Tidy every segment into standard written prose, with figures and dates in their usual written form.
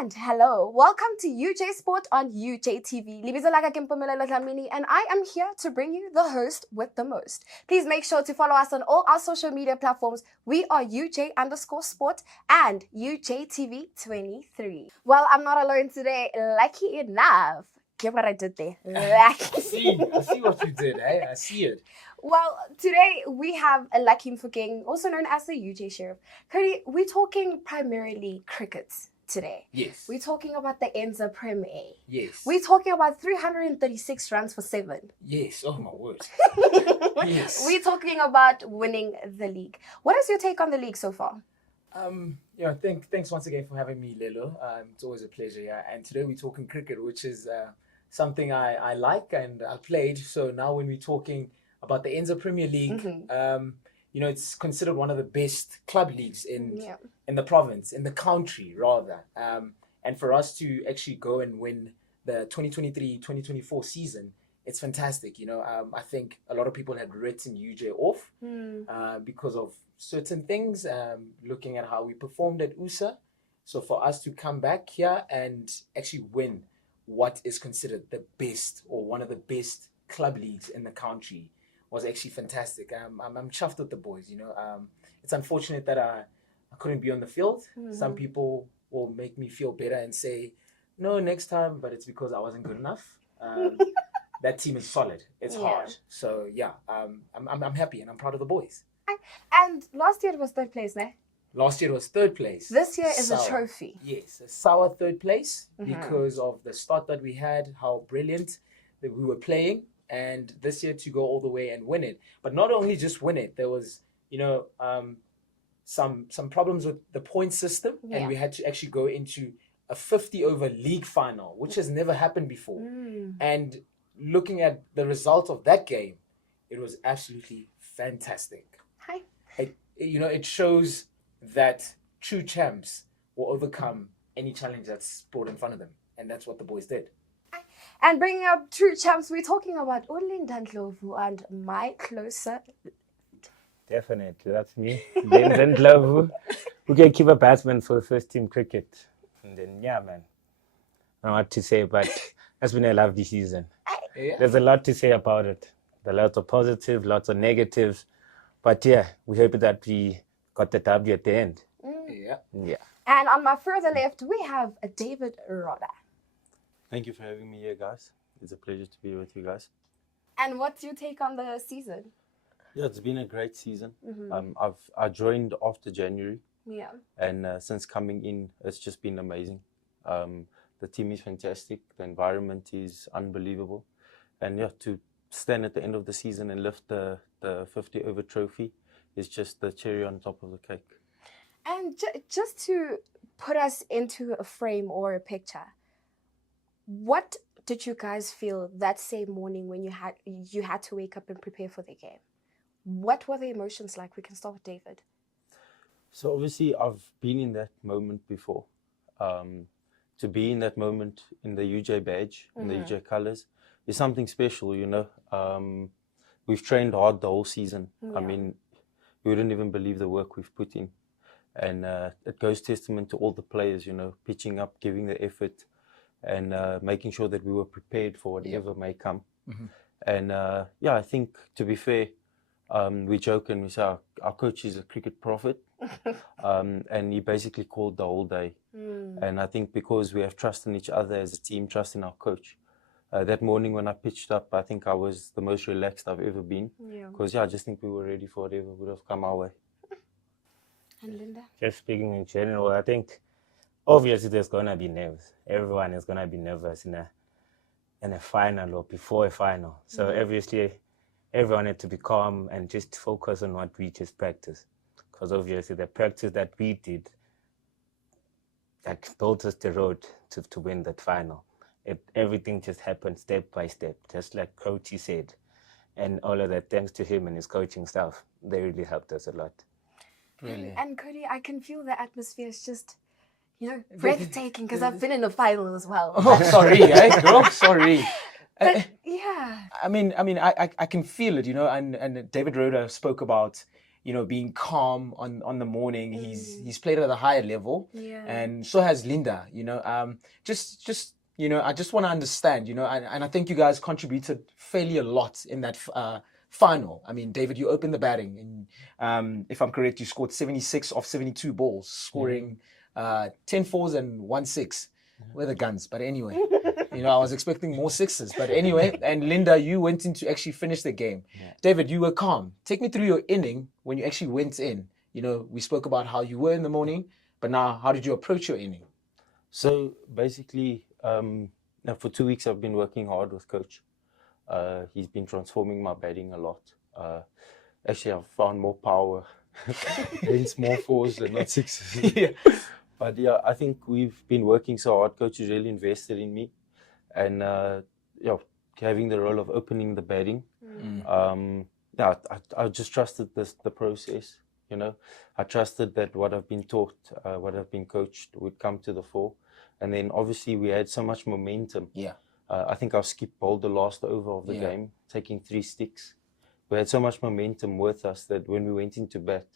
And hello, welcome to UJ Sport on UJTV. Libizzo laka ke Mpumelelo Dlamini, and I am here to bring you the host with the most. Please make sure to follow us on all our social media platforms. We are UJ_sport and UJTV23. Well, I'm not alone today. Lucky enough. Get what I did there. Lucky. I see what you did, eh? I see it. Well, today we have a Lucky Mfokeng, also known as the UJ Sheriff. Cody, we're talking primarily cricket today. Yes. We're talking about the Enza Premier. Yes. We're talking about 336 runs for 7. Yes. Oh my word. Yes. We're talking about winning the league. What is your take on the league so far? Thanks once again for having me, Lelo. It's always a pleasure, yeah. And today we're talking cricket, which is something I like and I played. So now when we're talking about the Enza Premier League, it's considered one of the best club leagues in the province, in the country rather. And for us to actually go and win the 2023-2024 season, it's fantastic. I think a lot of people had written UJ off because of certain things, looking at how we performed at USA. So for us to come back here and actually win what is considered the best or one of the best club leagues in the country was actually fantastic. I'm chuffed with the boys. It's unfortunate that I couldn't be on the field. Some people will make me feel better and say, no, next time, but it's because I wasn't good enough. That team is solid. It's hard. So yeah, I'm happy and I'm proud of the boys. And last year it was 3rd place, ne? Last year was 3rd place. This year is a trophy. Yes, a sour 3rd place because of the start that we had, how brilliant that we were playing. And this year to go all the way and win it. But not only just win it, there was, some problems with the point system. And we had to actually go into a 50-over league final, which has never happened before. And looking at the result of that game, it was absolutely fantastic. Hi. It shows that true champs will overcome any challenge that's brought in front of them. And that's what the boys did. And bringing up true champs, we're talking about Ulinda Ndlovu and my closer. Definitely, that's me. Ulinda Ndlovu, who can keep a batsman for the first team cricket. And then, man, I don't know what to say, but it's been a lovely season. There's a lot to say about it. There are lots of positives, lots of negatives. But yeah, we hope that we got the W at the end. Yeah. And on my further left, we have David Rodda. Thank you for having me here, guys. It's a pleasure to be with you guys. And what's your take on the season? Yeah, it's been a great season. I joined after January. Yeah. And since coming in, it's just been amazing. The team is fantastic. The environment is unbelievable. And yeah, to stand at the end of the season and lift the 50-over trophy is just the cherry on top of the cake. And just to put us into a frame or a picture, what did you guys feel that same morning when you had to wake up and prepare for the game? What were the emotions like? We can start with David. So obviously I've been in that moment before. To be in that moment in the UJ badge, in the UJ colours, is something special, We've trained hard the whole season. Yeah. I mean, you wouldn't even believe the work we've put in. And it goes testament to all the players, pitching up, giving the effort, and making sure that we were prepared for whatever may come. And I think, to be fair, we joke and we say our coach is a cricket prophet. And he basically called the whole day. And I think because we have trust in each other as a team, trust in our coach. That morning when I pitched up, I think I was the most relaxed I've ever been. Because, I just think we were ready for whatever would have come our way. And Linda? Just speaking in general, I think obviously there's going to be nerves. Everyone is going to be nervous in a final or before a final. So obviously everyone had to be calm and just focus on what we just practiced. Because obviously the practice that we did, that built us the road to win that final. Everything just happened step by step, just like Codey said. And all of that, thanks to him and his coaching staff, they really helped us a lot. And Codey, I can feel the atmosphere is just, breathtaking because I've been in a final as well. Oh, sorry, girl, sorry. But, yeah. I mean, I can feel it, and David Rhoda spoke about, being calm on the morning. He's played at a higher level, Yeah. and so has Linda. Just I just want to understand. And I think you guys contributed fairly a lot in that final. I mean, David, you opened the batting, and if I'm correct, you scored 76 off 72 balls, scoring 10 fours and 1 6. Where the guns? But anyway, I was expecting more sixes. But anyway, and Linda, you went in to actually finish the game. Yeah. David, you were calm. Take me through your inning when you actually went in. We spoke about how you were in the morning, but now how did you approach your inning? So basically, now for 2 weeks I've been working hard with coach. He's been transforming my batting a lot. Actually, I've found more power in small fours and not sixes. Yeah. But yeah, I think we've been working so hard. Coach has really invested in me, and having the role of opening the batting. I just trusted the process. I trusted that what I've been taught, what I've been coached, would come to the fore. And then obviously we had so much momentum. Yeah. I think our skip bowled the last over of the game, taking 3 sticks. We had so much momentum with us that when we went into bat,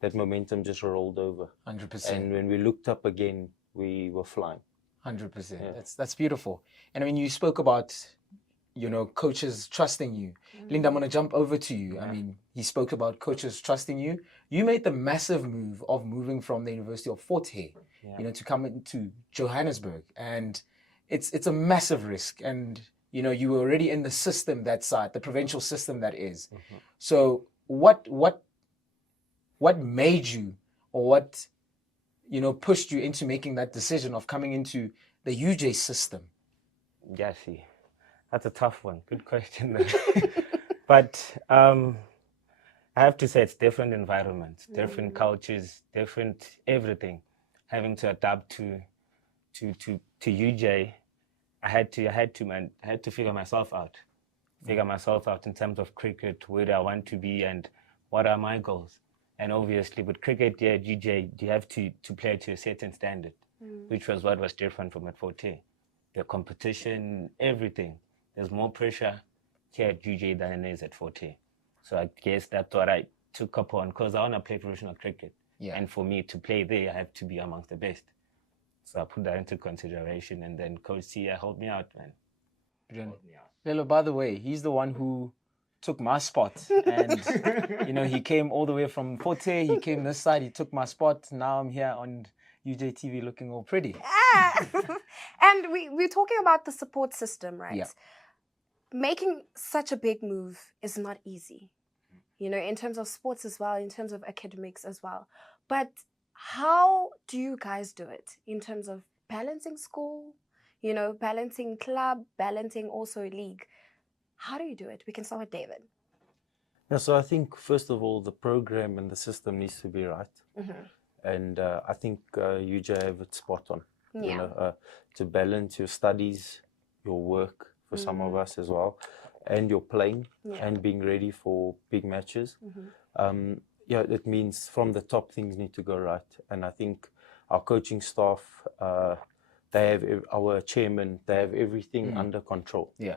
that momentum just rolled over. 100%. And when we looked up again, we were flying. 100%. Yeah. That's beautiful. And I mean, you spoke about, coaches trusting you. Linda, I'm going to jump over to you. I mean, he spoke about coaches trusting you. You made the massive move of moving from the University of Fort Hare, to come into Johannesburg. And it's a massive risk. And, you were already in the system that side, the provincial system that is. Mm-hmm. So what made you, or what, pushed you into making that decision of coming into the UJ system? Yeah, see, that's a tough one. Good question. But I have to say it's different environments, different cultures, different everything. Having to adapt to UJ, I had to figure myself out. In terms of cricket, where do I want to be and what are my goals. And obviously with cricket here at UJ, you have to play to a certain standard, which was what was different from at Fort Hare. The competition, everything. There's more pressure here at UJ than it is at Fort Hare. So I guess that's what I took upon, because I want to play professional cricket. Yeah. And for me to play there, I have to be amongst the best. So I put that into consideration, and then Coach Sia helped me out, man. Brilliant. Lelo, by the way, he's the one who took my spot. And, he came all the way from Fort Hare. He came this side. He took my spot. Now I'm here on UJTV looking all pretty. And we're talking about the support system, right? Yeah. Making such a big move is not easy, in terms of sports as well, in terms of academics as well. But how do you guys do it in terms of balancing school, balancing club, balancing also league? How do you do it? We can start with David. Yeah, so I think, first of all, the program and the system needs to be right. And I think UJ have it spot on. Yeah. To balance your studies, your work, for some of us as well, and your playing, and being ready for big matches. It means from the top things need to go right. And I think our coaching staff, they have our chairman, they have everything under control. Yeah.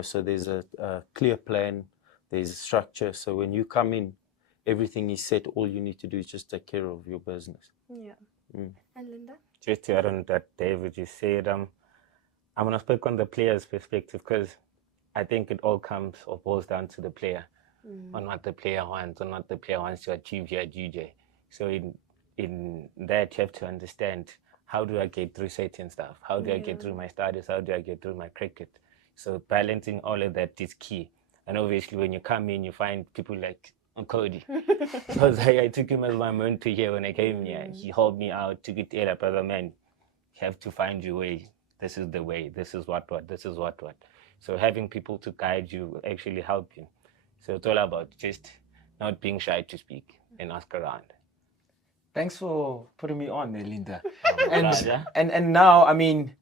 So there's a clear plan, there's structure. So when you come in, everything is set. All you need to do is just take care of your business. Yeah. And Linda? Just to add on that David just said, I'm going to speak on the player's perspective, because I think it all comes or boils down to the player, on what the player wants, on what the player wants to achieve here at UJ. So in that, you have to understand, how do I get through certain stuff? How do I get through my studies? How do I get through my cricket? So balancing all of that is key. And obviously when you come in, you find people like Codey. Because I took him as my mentor here when I came here. He helped me out, took it to brother, man, you have to find your way. This is the way. This is what. This is what. So having people to guide you will actually help you. So it's all about just not being shy to speak and ask around. Thanks for putting me on there, Linda. And And now, I mean,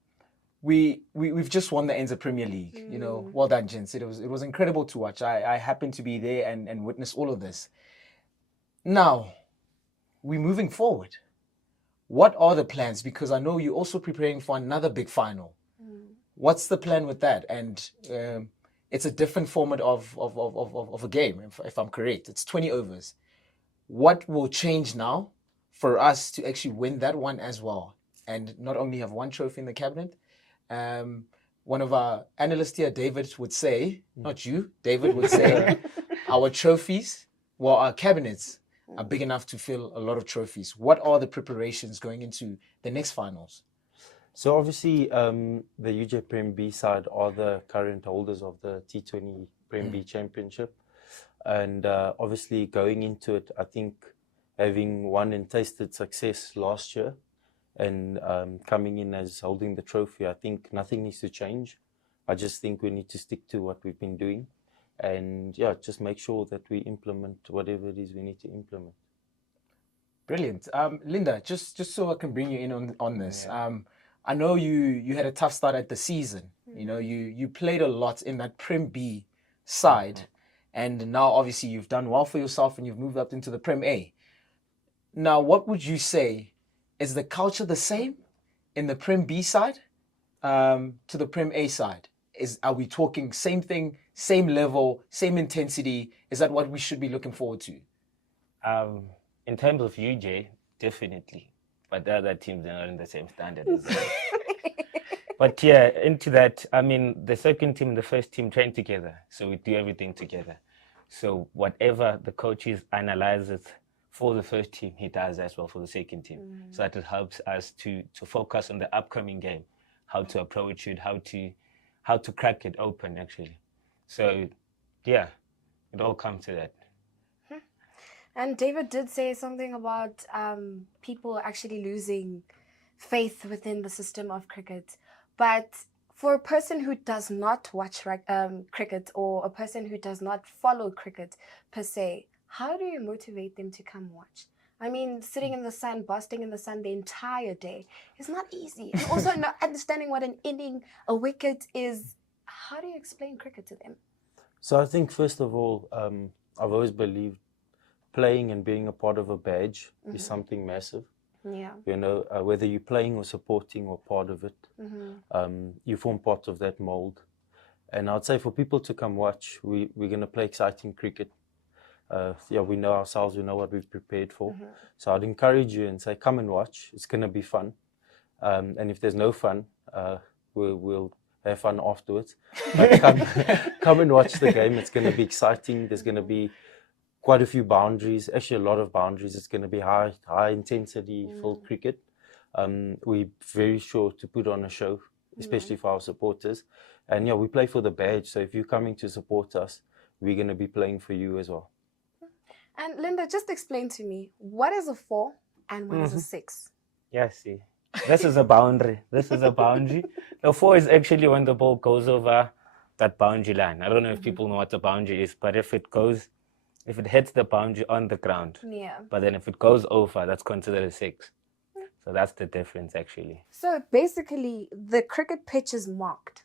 we've just won the Enza Premier League. Well done, gents. It was incredible to watch. I happened to be there and witness all of this. Now, we're moving forward. What are the plans? Because I know you're also preparing for another big final. What's the plan with that? And it's a different format of a game, if I'm correct. It's 20 overs. what will change now for us to actually win that one as well, and not only have one trophy in the cabinet? One of our analysts here, David, would say, not you, David would say, our trophies, well, our cabinets are big enough to fill a lot of trophies. What are the preparations going into the next finals? So obviously, the UJ Prem B side are the current holders of the T20 Prem B Championship. And obviously going into it, I think having won and tasted success last year and coming in as holding the trophy, I think nothing needs to change. I just think we need to stick to what we've been doing and yeah, just make sure that we implement whatever it is we need to implement. Brilliant. Linda, just so I can bring you in on this. I know you had a tough start at the season. You know, you played a lot in that Prem B side, and now obviously you've done well for yourself and you've moved up into the Prem A. Now, what would you say, is the culture the same in the Prem B side to the Prem A side? Are we talking same thing, same level, same intensity? Is that what we should be looking forward to? In terms of UJ, definitely. But the other teams are not in the same standard as well. But yeah, into that, I mean, the second team and the first team train together. So we do everything together. So whatever the coaches analyzes for the first team, he does as well for the second team. So that it helps us to focus on the upcoming game, how to approach it, how to crack it open, actually. So yeah, it all comes to that. And David did say something about people actually losing faith within the system of cricket. But for a person who does not watch cricket, or a person who does not follow cricket per se, how do you motivate them to come watch? I mean, sitting in the sun, basking in the sun the entire day is not easy. And also not understanding what an inning, a wicket is. How do you explain cricket to them? So I think first of all, I've always believed playing and being a part of a badge is something massive. Yeah. You know, whether you're playing or supporting or part of it, you form part of that mold. And I'd say for people to come watch, we're going to play exciting cricket. Yeah, we know ourselves, we know what we've prepared for. So I'd encourage you and say, come and watch. It's going to be fun. And if there's no fun, we'll have fun afterwards. But come and watch the game. It's going to be exciting. There's going to be quite a few boundaries, actually a lot of boundaries. It's going to be high intensity full cricket. We're very sure to put on a show, especially for our supporters. And yeah, we play for the badge. So if you're coming to support us, we're going to be playing for you as well. And Linda, just explain to me, what is a 4 and what is a 6? Yeah, see. This is a boundary. This is a boundary. The 4 is actually when the ball goes over that boundary line. I don't know if people know what the boundary is, but if it hits the boundary on the ground, but then if it goes over, that's considered a 6. So that's the difference, actually. So basically, the cricket pitch is marked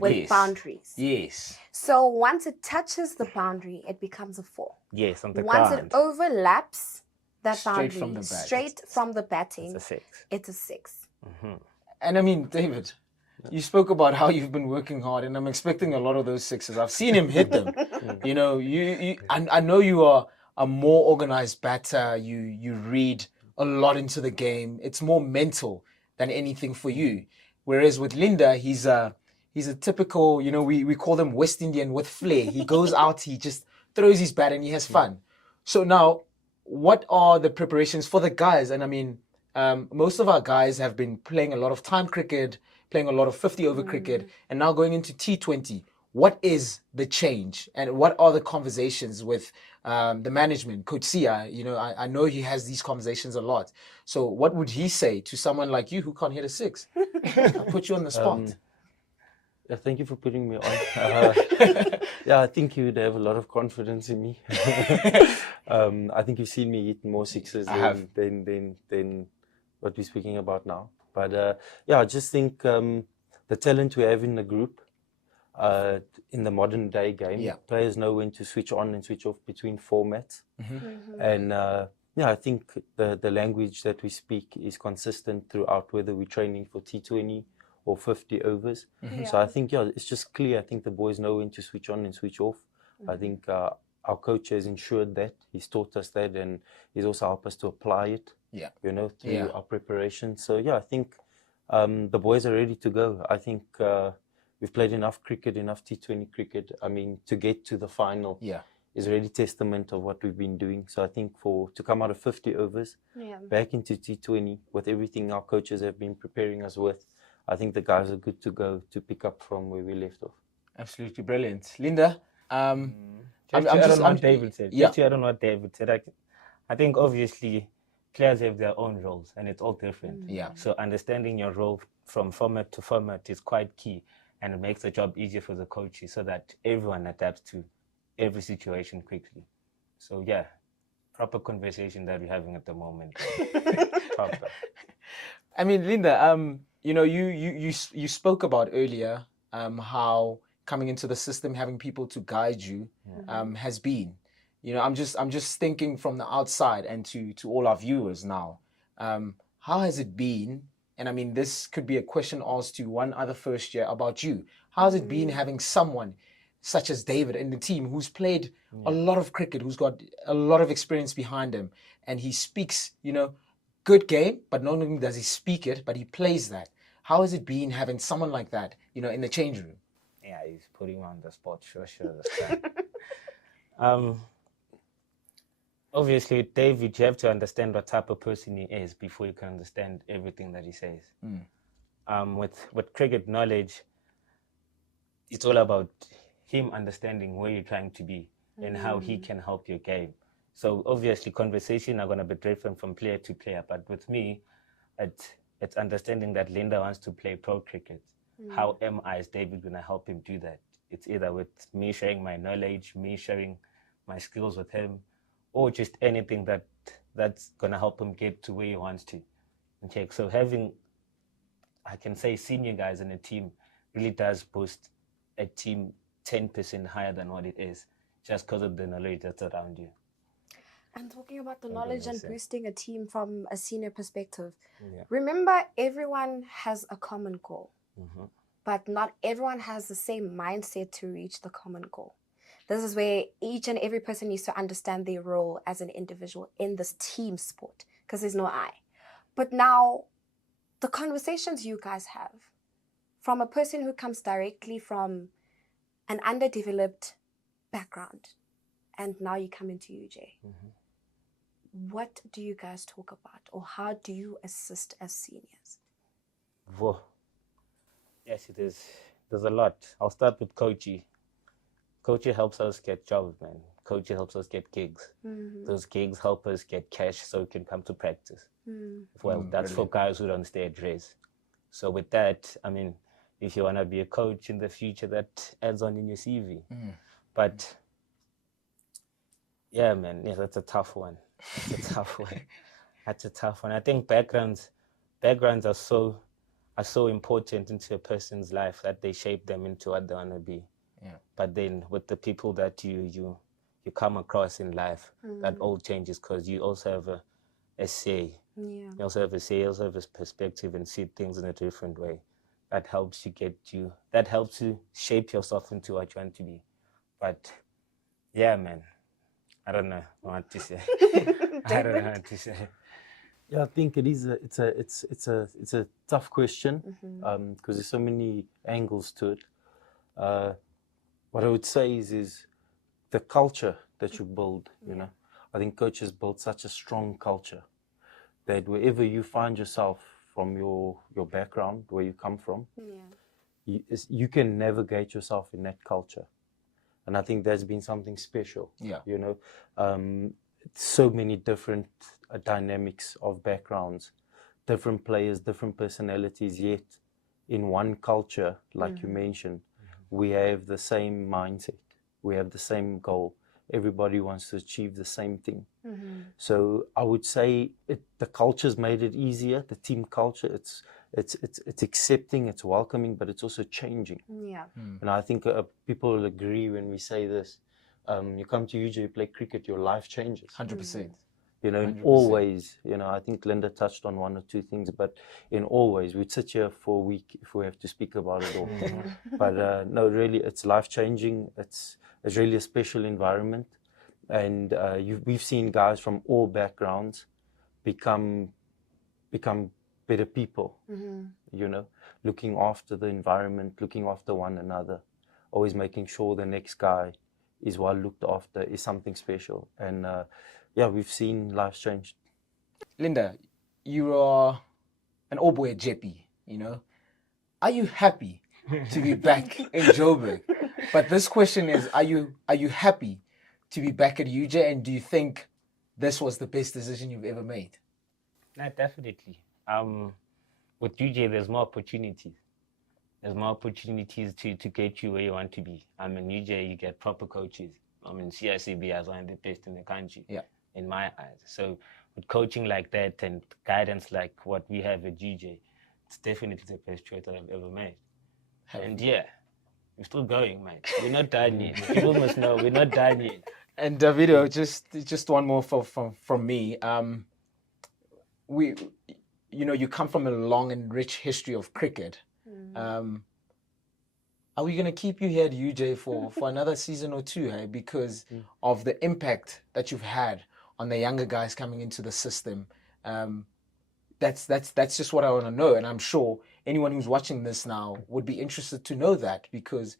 with boundaries. Yes. So once it touches the boundary, it becomes a 4. Yes, on the Once ground. it overlaps that Straight boundary, from the bat. straight from the batting, It's a 6. it's a 6. And I mean, David, you spoke about how you've been working hard, and I'm expecting a lot of those 6s. I've seen him hit them. You know, I know you are a more organized batter. You read a lot into the game. It's more mental than anything for you. Whereas with Linda, he's a typical, you know, we call them West Indian with flair. He goes out, he just throws his bat and he has fun. So now, what are the preparations for the guys? And I mean, most of our guys have been playing a lot of time cricket, playing a lot of 50-over cricket, and now going into T20. What is the change, and what are the conversations with the management? Coach Sia, you know, I know he has these conversations a lot. So what would he say to someone like you who can't hit a 6? I'll put you on the spot. Yeah, thank you for putting me on. Yeah, I think you would have a lot of confidence in me. I think you've seen me hit more 6s than what we're speaking about now. But yeah, I just think the talent we have in the group, in the modern day game, players know when to switch on and switch off between formats. And yeah, I think the language that we speak is consistent throughout, whether we're training for T20 or 50 overs. So I think, yeah, it's just clear. I think the boys know when to switch on and switch off. I think our coach has ensured that. He's taught us that, and he's also helped us to apply it. Yeah. You know, through Yeah. our preparation. So yeah, I think the boys are ready to go. I think we've played enough cricket, enough T20 cricket. I mean, to get to the final Yeah. is really testament of what we've been doing. So I think to come out of 50 overs back into T20 with everything our coaches have been preparing us with, I think the guys are good to go to pick up from where we left off. Absolutely brilliant. Linda, Just to add on what David said. Yeah. Just to add on what David said, I think obviously players have their own roles and it's all different. Yeah. So understanding your role from format to format is quite key, and it makes the job easier for the coaches so that everyone adapts to every situation quickly. So yeah, proper conversation that we're having at the moment. Proper. I mean, Linda, you know, you spoke about earlier how coming into the system, having people to guide you has been. You know, I'm just thinking from the outside and to all our viewers now. How has it been? And I mean, this could be a question asked to one other first year about you. How's it been having someone such as David in the team who's played a lot of cricket, who's got a lot of experience behind him, and he speaks, you know, good game, but not only does he speak it, but he plays that. How has it been having someone like that, you know, in the change room? Yeah, he's putting me on the spot, sure. Obviously, David, you have to understand what type of person he is before you can understand everything that he says. With cricket knowledge, it's all about him understanding where you're trying to be and how he can help your game. So obviously, conversation are going to be different from player to player. But with me, it's understanding that Linda wants to play pro cricket. How am I, as David, going to help him do that? It's either with me sharing my knowledge, me sharing my skills with him, or just anything that's going to help him get to where he wants to. Okay, so having, I can say, senior guys in a team really does boost a team 10% higher than what it is, just because of the knowledge that's around you. And talking about the knowledge and boosting a team from a senior perspective, Yeah. remember, everyone has a common goal, but not everyone has the same mindset to reach the common goal. This is where each and every person needs to understand their role as an individual in this team sport, because there's no I. But now, the conversations you guys have, from a person who comes directly from an underdeveloped background, and now you come into UJ, what do you guys talk about, or how do you assist as seniors? Whoa. Yes, it is. There's a lot. I'll start with Codey. Codey helps us get jobs, man. Codey helps us get gigs. Those gigs help us get cash so we can come to practice. Well, that's for guys who don't stay at race. So with that, I mean, if you want to be a coach in the future, that adds on in your CV. But yeah, man, yeah, that's a tough one. That's a tough one. That's a tough one. I think backgrounds are so important into a person's life that they shape them into what they want to be. Yeah. But then with the people that you come across in life, that all changes, because you also have a say. Yeah. You also have a say, you also have a perspective and see things in a different way. That helps you shape yourself into what you want to be. But yeah, man, I don't know what to say. I don't know what to say. Yeah, I think it is. It's a tough question because there's so many angles to it. What I would say is the culture that you build. You know, I think coaches build such a strong culture that wherever you find yourself from your background, where you come from, you can navigate yourself in that culture. And I think that's been something special. Yeah. You know, so many different dynamics of backgrounds, different players, different personalities, yet in one culture, like you mentioned, we have the same mindset. We have the same goal. Everybody wants to achieve the same thing. So I would say the culture's made it easier. The team culture, it's accepting, it's welcoming, but it's also changing. Yeah. And I think people will agree when we say this. You come to UJ, you play cricket, your life changes. 100%. You know, in 100%. all ways. You know, I think Linda touched on one or two things, but in all ways, we'd sit here for a week if we have to speak about it all. But no, really, it's life changing. It's really a special environment. and we've seen guys from all backgrounds become better people. You know, looking after the environment, looking after one another, always making sure the next guy is well looked after, is something special. And yeah, we've seen lives change. Linda, you are an All Boy at Jeppy, you know. Are you happy to be back in Joburg? But this question is, are you happy to be back at UJ, and do you think this was the best decision you've ever made? No, definitely. With UJ, there's more opportunities. There's more opportunities to get you where you want to be. In UJ, you get proper coaches. CICB as one of the best in the country, in my eyes. So with coaching like that and guidance like what we have at UJ, it's definitely the best choice that I've ever made. And yeah, we're still going, mate. We're not done yet. People must know we're not done yet. And Davido, just one more from me. You come from a long and rich history of cricket. Are we going to keep you here at UJ for another season or two, hey? Because of the impact that you've had on the younger guys coming into the system. That's just what I want to know, and I'm sure anyone who's watching this now would be interested to know that, because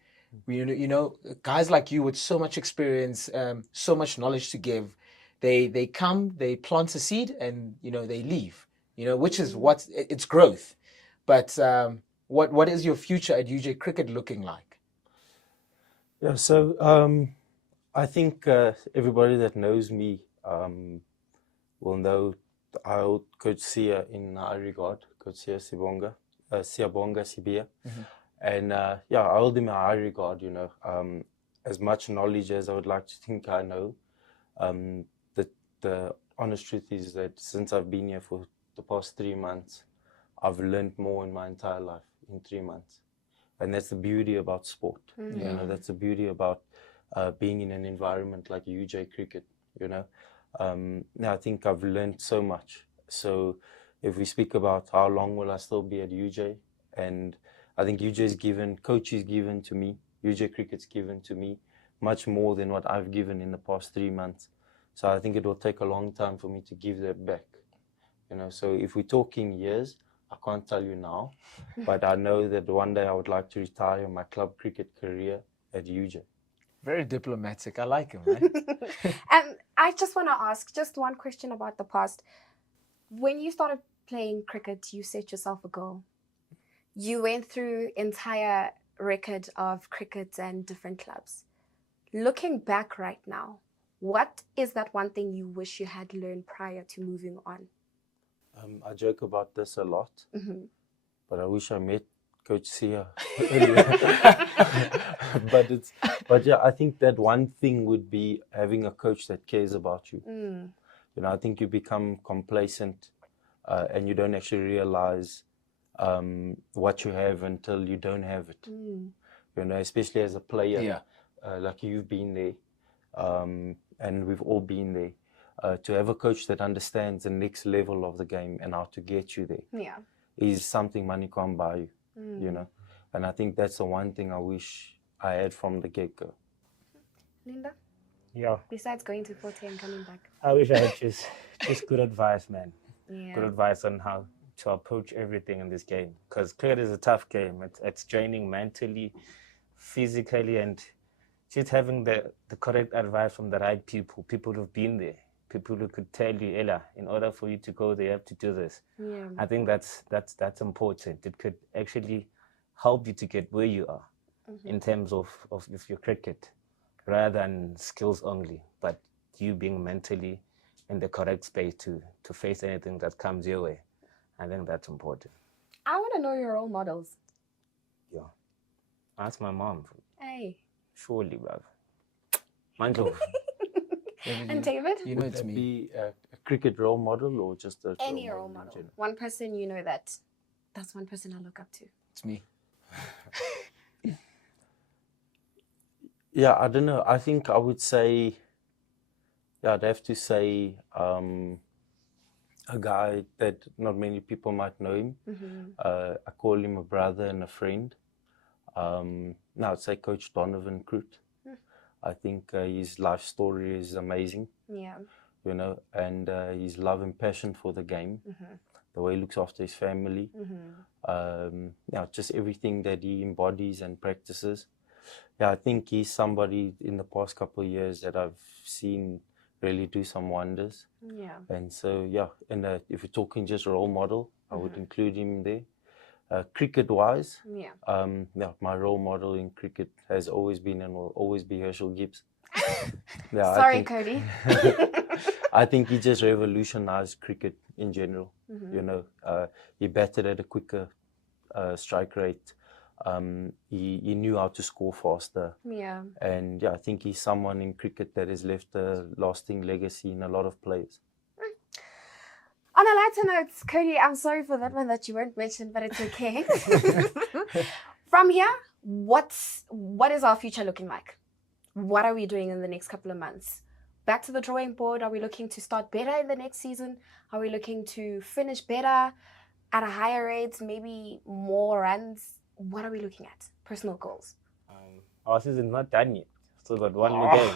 guys like you with so much experience, so much knowledge to give, they come, they plant a seed, and they leave. Which is what it's growth. But what is your future at UJ Cricket looking like? Yeah, so I think everybody that knows me will know I hold Coach Sia in high regard, Coach Sia Sibonga, Siabonga Sibia. And yeah, I hold him in high regard, as much knowledge as I would like to think I know. The honest truth is that since I've been here for the past 3 months, I've learned more in my entire life in 3 months. And that's the beauty about sport. That's the beauty about being in an environment like UJ Cricket, I think I've learned so much. So if we speak about how long will I still be at UJ, and I think coach is given to me, UJ Cricket's given to me much more than what I've given in the past 3 months. So I think it will take a long time for me to give that back. So if we're talking years, I can't tell you now, but I know that one day I would like to retire my club cricket career at UJ. Very diplomatic. I like him, right? And I just want to ask just one question about the past. When you started playing cricket, you set yourself a goal. You went through entire record of cricket and different clubs. Looking back right now, what is that one thing you wish you had learned prior to moving on? I joke about this a lot, but I wish I met Coach Sia earlier. But yeah, I think that one thing would be having a coach that cares about you. I think you become complacent and you don't actually realize what you have until you don't have it. Especially as a player, like you've been there, and we've all been there. To have a coach that understands the next level of the game and how to get you there is something money can't buy you, And I think that's the one thing I wish I had from the get-go. Linda? Yeah. Besides going to Forte and coming back. I wish I had just good advice, man. Yeah. Good advice on how to approach everything in this game. Because cricket is a tough game. It's draining mentally, physically, and just having the correct advice from the right people who've been there. People who could tell you, Ella, in order for you to go there, you have to do this. Yeah. I think that's important. It could actually help you to get where you are in terms of your cricket, rather than skills only, but you being mentally in the correct space to face anything that comes your way. I think that's important. I want to know your role models. Yeah. Ask my mom. Hey. Surely, bruv. Mandlo. And David? Would Would it's that me. be a cricket role model or just a Any role in model. general? One person that's one person I look up to. It's me. Yeah, I don't know. I think I would say, I'd have to say a guy that not many people might know him. I call him a brother and a friend. Now I'd say Coach Donovan Kroot. I think his life story is amazing, Yeah. you know, and his love and passion for the game, the way he looks after his family, yeah, just everything that he embodies and practices. Yeah, I think he's somebody in the past couple of years that I've seen really do some wonders. Yeah. And so, yeah, and if we're talking just role model, I would include him there. Cricket-wise, Yeah. yeah, my role model in cricket has always been and will always be Herschel Gibbs. Yeah, Sorry, Cody. I think he just revolutionized cricket in general. You know, he batted at a quicker strike rate. He knew how to score faster. Yeah. And yeah, I think he's someone in cricket that has left a lasting legacy in a lot of players. On a lighter note, Cody, I'm sorry for that one that you weren't mentioned, but it's okay. From here, what is our future looking like? What are we doing in the next couple of months? Back to the drawing board. Are we looking to start better in the next season? Are we looking to finish better at a higher rate, maybe more runs? What are we looking at? Personal goals. Our season's not done yet. Still got one more game.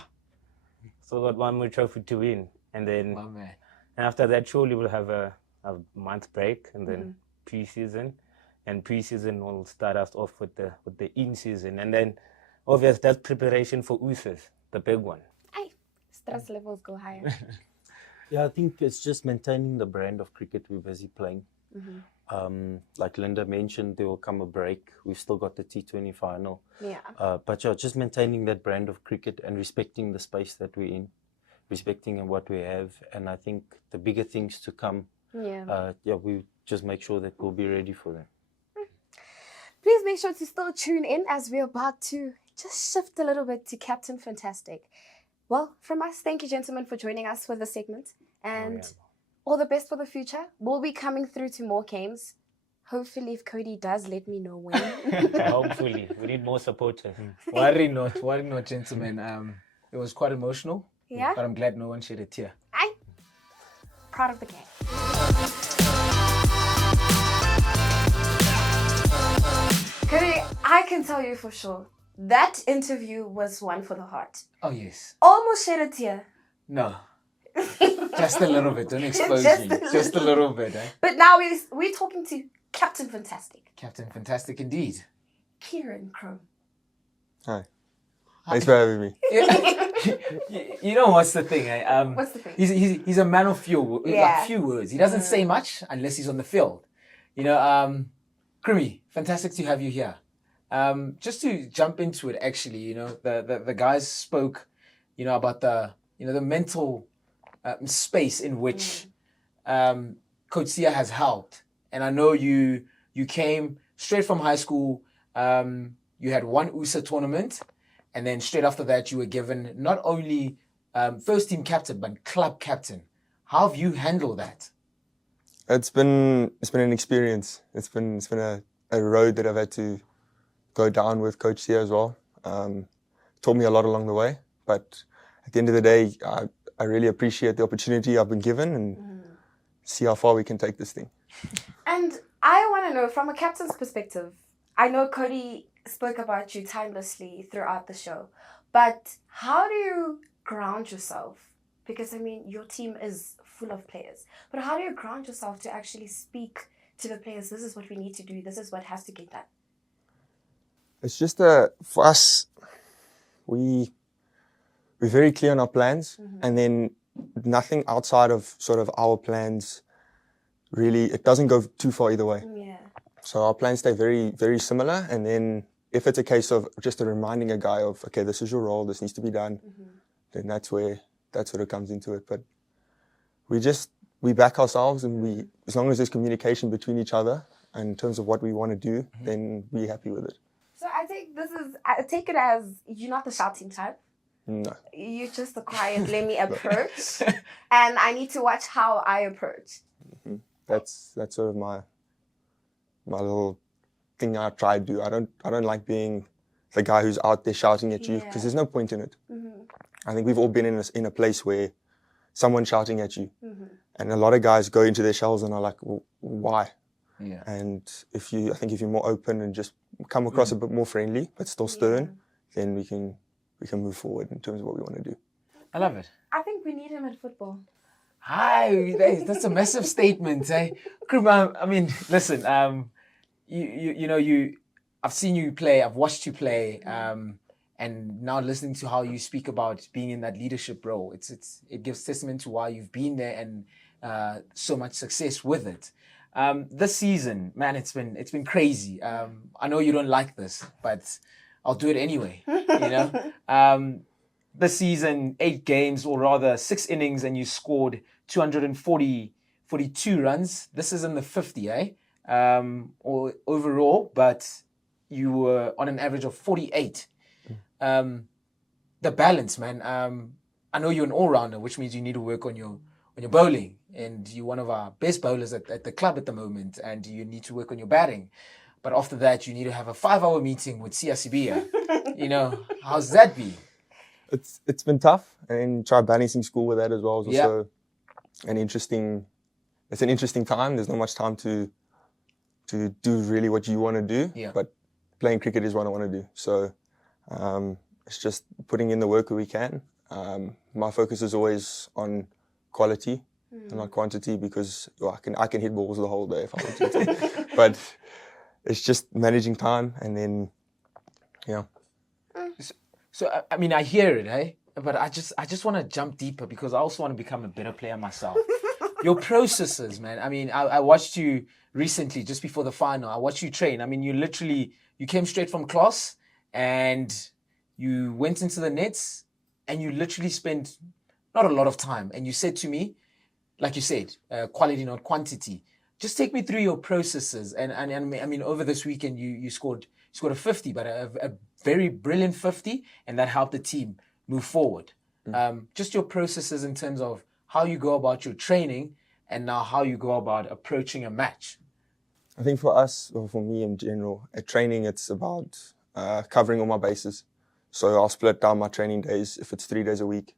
Still got one more trophy to win. And then Oh, man. and after that, surely we'll have a month break and then pre-season. And pre-season will start us off with the in-season. And then, obviously, that's preparation for USAs, the big one. Aye, stress levels go higher. Yeah, I think it's just maintaining the brand of cricket we're busy playing. Like Linda mentioned, there will come a break. We've still got the T20 final. Yeah. But yeah, just maintaining that brand of cricket and respecting the space that we're in, respecting what we have. And I think the bigger things to come, Yeah. yeah, we just make sure that we'll be ready for them. Please make sure to still tune in as we're about to just shift a little bit to Captain Fantastic. Well, from us, thank you, gentlemen, for joining us for this segment. And all the best for the future. We'll be coming through to more games. Hopefully, if Cody does, let me know when. Hopefully. We need more supporters. Worry not, gentlemen. It was quite emotional. Yeah? But I'm glad no one shed a tear. Aye. Proud of the game. Cody, I can tell you for sure, that interview was one for the heart. Oh, yes. Almost shed a tear. No. Just a little bit. Don't expose Just me. a Just a little bit, eh? But now we're talking to Captain Fantastic, Captain Fantastic indeed. Kieran Chrome. Hi. Thanks for having me. You know what's the thing, eh? What's the thing? He's a man of few, Yeah. like few words. He doesn't say much unless he's on the field. You know, Krimi, fantastic to have you here. Just to jump into it, actually, you know, the guys spoke, you know, about the mental space in which Coach Sia has helped. And I know you came straight from high school. You had one USA tournament, and then straight after that, you were given not only first team captain but club captain. How have you handled that? It's been an experience. It's been a road that I've had to go down with Coach Sia as well. Taught me a lot along the way, but at the end of the day, I really appreciate the opportunity I've been given and see how far we can take this thing. And I want to know, from a captain's perspective, I know Cody spoke about you timelessly throughout the show, but how do you ground yourself? Because, I mean, your team is full of players, but how do you ground yourself to actually speak to the players? This is what we need to do. This is what has to get done. It's just for us, we're very clear on our plans, and then nothing outside of sort of our plans really, it doesn't go too far either way. Yeah. So our plans stay very, very similar. And then if it's a case of just reminding a guy of, okay, this is your role, this needs to be done, then that's where it comes into it. But we back ourselves, and as long as there's communication between each other in terms of what we want to do, then we're happy with it. So I take it as you're not the shouting type. No. You're just the quiet, let me approach. And I need to watch how I approach. That's sort of my little thing I try to do. I don't like being the guy who's out there shouting at you, because there's no point in it. I think we've all been in a place where someone's shouting at you, and a lot of guys go into their shells and are like, well, why? Yeah. And I think if you're more open and just come across a bit more friendly but still stern, then we can move forward in terms of what we want to do. I love it. I think we need him at football. Hi, that's a massive statement, eh? I mean, listen, I've seen you play, I've watched you play, and now listening to how you speak about being in that leadership role, it gives testament to why you've been there and so much success with it. This season, man, it's been crazy. I know you don't like this, but I'll do it anyway. This season, 8 games, or rather 6 innings, and you scored 242 runs. This is in the 50, or overall, but you were on an average of 48. The balance, man. I know you're an all-rounder, which means you need to work on your bowling, and you're one of our best bowlers at the club at the moment, and you need to work on your batting. But after that, you need to have a 5-hour meeting with Siasibia. How's that been? It's been tough, and try balancing school with that as well is also an interesting time. There's not much time to do really what you want to do, but playing cricket is what I want to do. So it's just putting in the work that we can. My focus is always on quality and not quantity, because I can hit balls the whole day if I want to. But it's just managing time, and then So I mean, I hear it, but I just want to jump deeper, because I also want to become a better player myself. Your processes, man. I mean, I watched you recently, just before the final. I watched you train. I mean, you came straight from class and you went into the nets, and you literally spent not a lot of time. And you said to me, like you said, quality, not quantity. Just take me through your processes. And I mean, over this weekend, you scored a 50, but a very brilliant 50, and that helped the team move forward. Just your processes in terms of how you go about your training, and now how you go about approaching a match. I think for us, or for me in general, at training, it's about covering all my bases. So I'll split down my training days. If it's 3 days a week,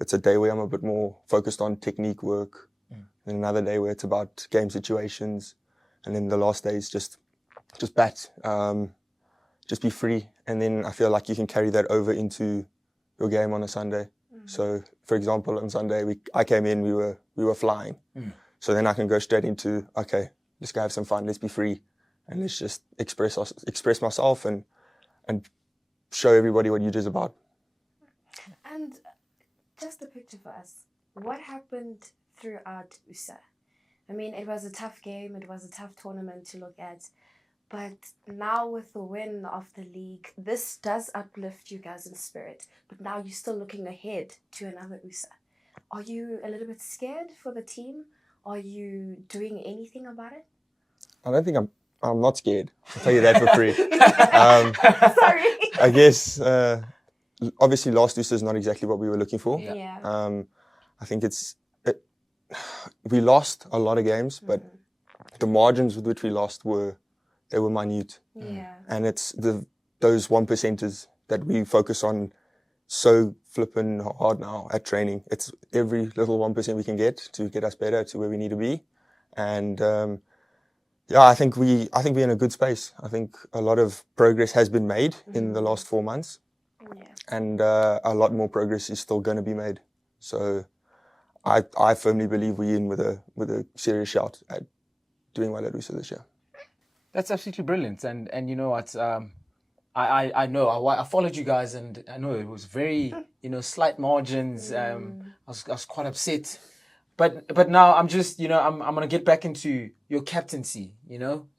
it's a day where I'm a bit more focused on technique work, and another day where it's about game situations, and then the last day is just bat, just be free. And then I feel like you can carry that over into your game on a Sunday. So, for example, on Sunday, I came in, we were flying. So then I can go straight into, okay, let's go have some fun, let's be free, and let's just express myself and show everybody what UJ is about. And just a picture for us. What happened throughout USA? I mean, it was a tough game, it was a tough tournament to look at. But now with the win of the league, this does uplift you guys in spirit. But now you're still looking ahead to another USA. Are you a little bit scared for the team? Are you doing anything about it? I don't think I'm not scared. I'll tell you that for free. Sorry. I guess, obviously last USA is not exactly what we were looking for. Yeah. I think we lost a lot of games, but the margins with which we lost were minute. Yeah. And it's those 1%ers that we focus on so flipping hard now at training. It's every little 1% we can get to get us better to where we need to be. And I think we're in a good space. I think a lot of progress has been made in the last 4 months. Yeah. And a lot more progress is still going to be made. So I firmly believe we're in with a serious shout at doing well at USA this year. That's absolutely brilliant, and you know what? I know I followed you guys, and I know it was very slight margins. I was quite upset, but now I'm just I'm gonna get back into your captaincy,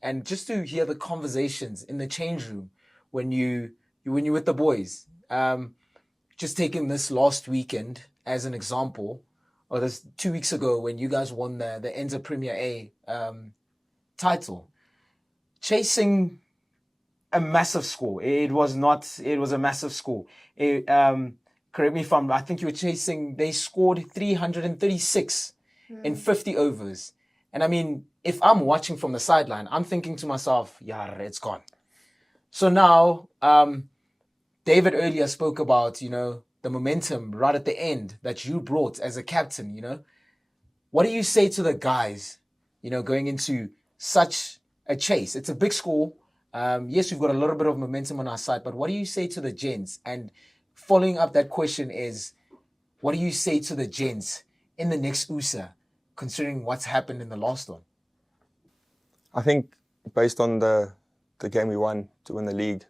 and just to hear the conversations in the change room when you're with the boys. Just taking this last weekend as an example, or this 2 weeks ago when you guys won the Enza Premier A title. Chasing a massive score. It was a massive score. Correct me if I think you were chasing, they scored 336 in 50 overs. And I mean, if I'm watching from the sideline, I'm thinking to myself, yeah, it's gone. So now, David earlier spoke about, the momentum right at the end that you brought as a captain, What do you say to the guys, going into such a chase? It's a big score. Yes, we've got a little bit of momentum on our side, but what do you say to the gents? And following up that question is, what do you say to the gents in the next USA, considering what's happened in the last one? I think based on the game we won to win the league,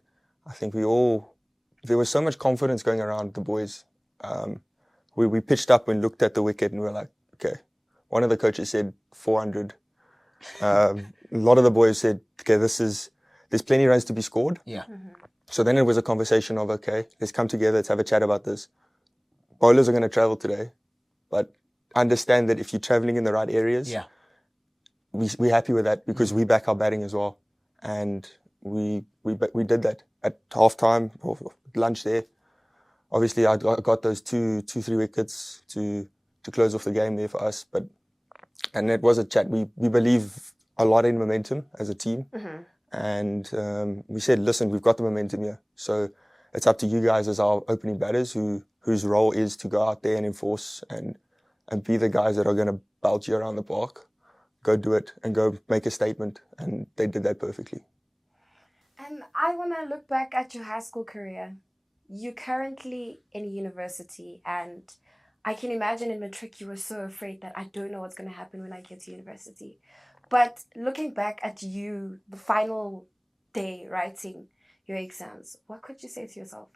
I think there was so much confidence going around the boys. We pitched up and looked at the wicket and we were like, okay. One of the coaches said 400. A lot of the boys said, okay, there's plenty of runs to be scored. Yeah. So then it was a conversation of, okay, let's come together, let's have a chat about this. Bowlers are going to travel today, but understand that if you're traveling in the right areas, Yeah. we're happy with that because we back our batting as well. And we did that at halftime or lunch there. Obviously, I got those two, 3 wickets to close off the game there for us. And it was a chat. We believe a lot in momentum as a team. And we said, listen, we've got the momentum here. So it's up to you guys as our opening batters whose role is to go out there and enforce and be the guys that are going to belt you around the park. Go do it and go make a statement. And they did that perfectly. And I want to look back at your high school career. You're currently in university, and I can imagine in matric you were so afraid that I don't know what's going to happen when I get to university. But looking back at you, the final day writing your exams, what could you say to yourself?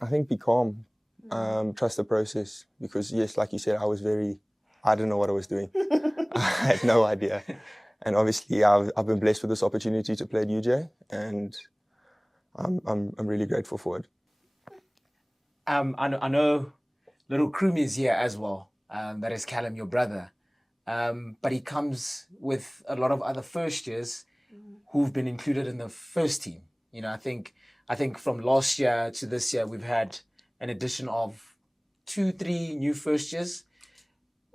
I think be calm, trust the process. Because yes, like you said, I didn't know what I was doing. I had no idea. And obviously I've been blessed with this opportunity to play at UJ, and I'm really grateful for it. I know little Krumi is here as well. That is Callum, your brother. But he comes with a lot of other first years who've been included in the first team. You know, I think from last year to this year, we've had an addition of 2-3 new first years.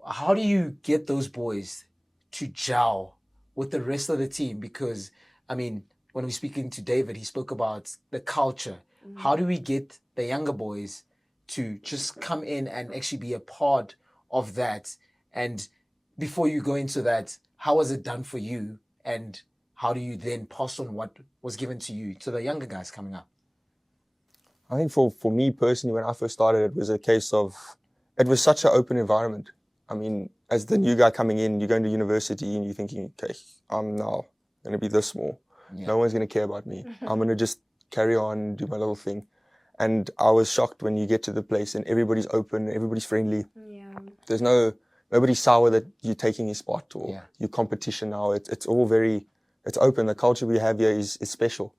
How do you get those boys to gel with the rest of the team? Because, I mean, when we're speaking to David, he spoke about the culture. How do we get the younger boys to just come in and actually be a part of that? And before you go into that, how was it done for you? And how do you then pass on what was given to you to the younger guys coming up? I think for me personally, when I first started, it was a case of, it was such an open environment. I mean, as the new guy coming in, you're going to university and you're thinking, okay, I'm now going to be this small. Yeah. No one's going to care about me. I'm going to just carry on, do my little thing. And I was shocked when you get to the place and everybody's open, everybody's friendly. Yeah. There's nobody's sour that you're taking his spot or your competition now. It's all it's open. The culture we have here is special.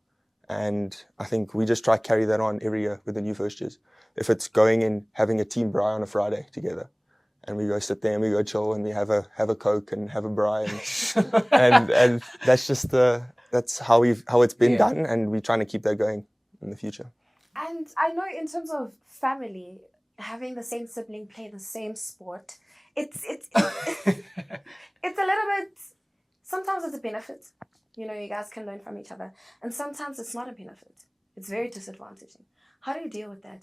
And I think we just try to carry that on every year with the new first years. If it's going and having a team braai on a Friday together, and we go sit there and we go chill and we have a Coke and have a braai, and that's just that's how it's been done, and we're trying to keep that going in the future. And I know in terms of family, having the same sibling play the same sport, it's a little bit. Sometimes it's a benefit. You know, you guys can learn from each other, and sometimes it's not a benefit. It's very disadvantaging. How do you deal with that?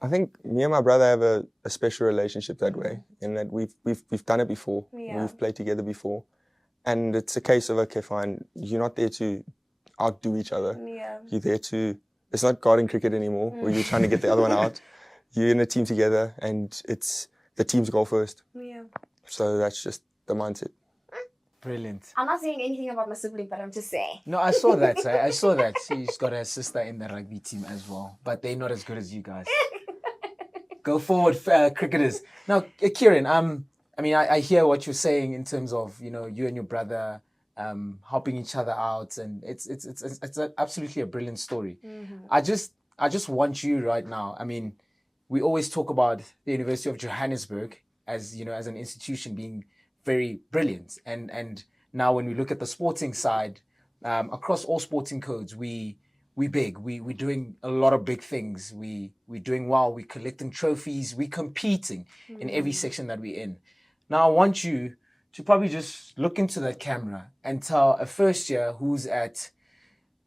I think me and my brother have a special relationship that way, in that we've done it before. Yeah. We've played together before. And it's a case of, okay, fine, you're not there to outdo each other. Yeah. You're there to, it's not garden cricket anymore, where you're trying to get the other one out. You're in a team together, and it's the team's goal first. Yeah. So that's just the mindset. Brilliant. I'm not saying anything about my sibling, but I'm just saying. No, I saw that. I saw that. She's got her sister in the rugby team as well, but they're not as good as you guys. Go forward, cricketers. Now, Kieran, I mean, I hear what you're saying in terms of, you know, you and your brother helping each other out, and it's absolutely a brilliant story. Mm-hmm. I just want you right now. I mean, we always talk about the University of Johannesburg as, you know, as an institution being very brilliant, and now when we look at the sporting side, across all sporting codes, we're big. We're doing a lot of big things. We're doing well. We're collecting trophies. We're competing in every section that we're in. Now, I want you to probably just look into that camera and tell a first year who's at,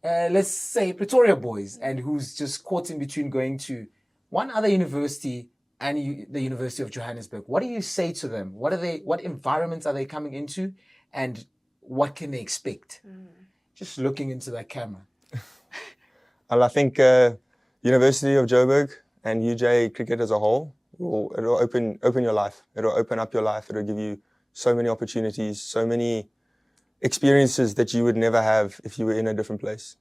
let's say, Pretoria Boys, and who's just caught in between going to one other university and the University of Johannesburg. What do you say to them? What environments are they coming into, and what can they expect? Just looking into that camera. Well, I think you University of Joburg and UJ cricket as a whole, it'll open your life. It'll open up your life. It'll give you so many opportunities, so many experiences that you would never have if you were in a different place.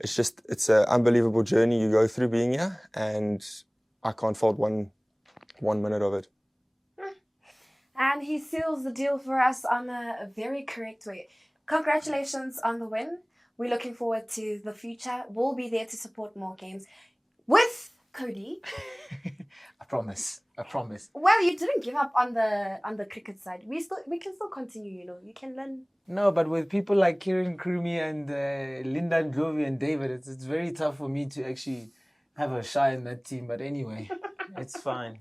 It's an unbelievable journey you go through being here, and I can't fault one minute of it. And he seals the deal for us on a very correct way. Congratulations on the win. We're looking forward to the future. We'll be there to support more games with Codey. I promise. Well, you didn't give up on the cricket side. We can still continue. You can learn. No, but with people like Kieran Krumi and Linda Ndlovu and David, it's very tough for me to actually have a shy in that team. But anyway, it's fine.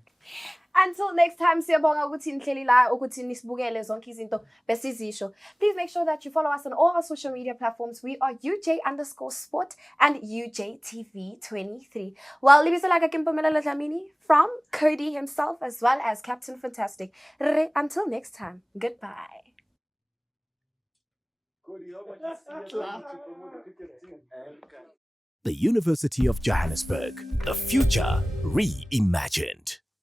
Until next time, siyabonga ukuthi nihleli la ukuthi nisibukele zonke izinto besizisho. Please make sure that you follow us on all our social media platforms. We are UJ_sport and UJTV23. Well, libizolaka Kimpumelelo Dlamini from Codey himself as well as Captain Fantastic. Until next time, goodbye. The University of Johannesburg, the future reimagined.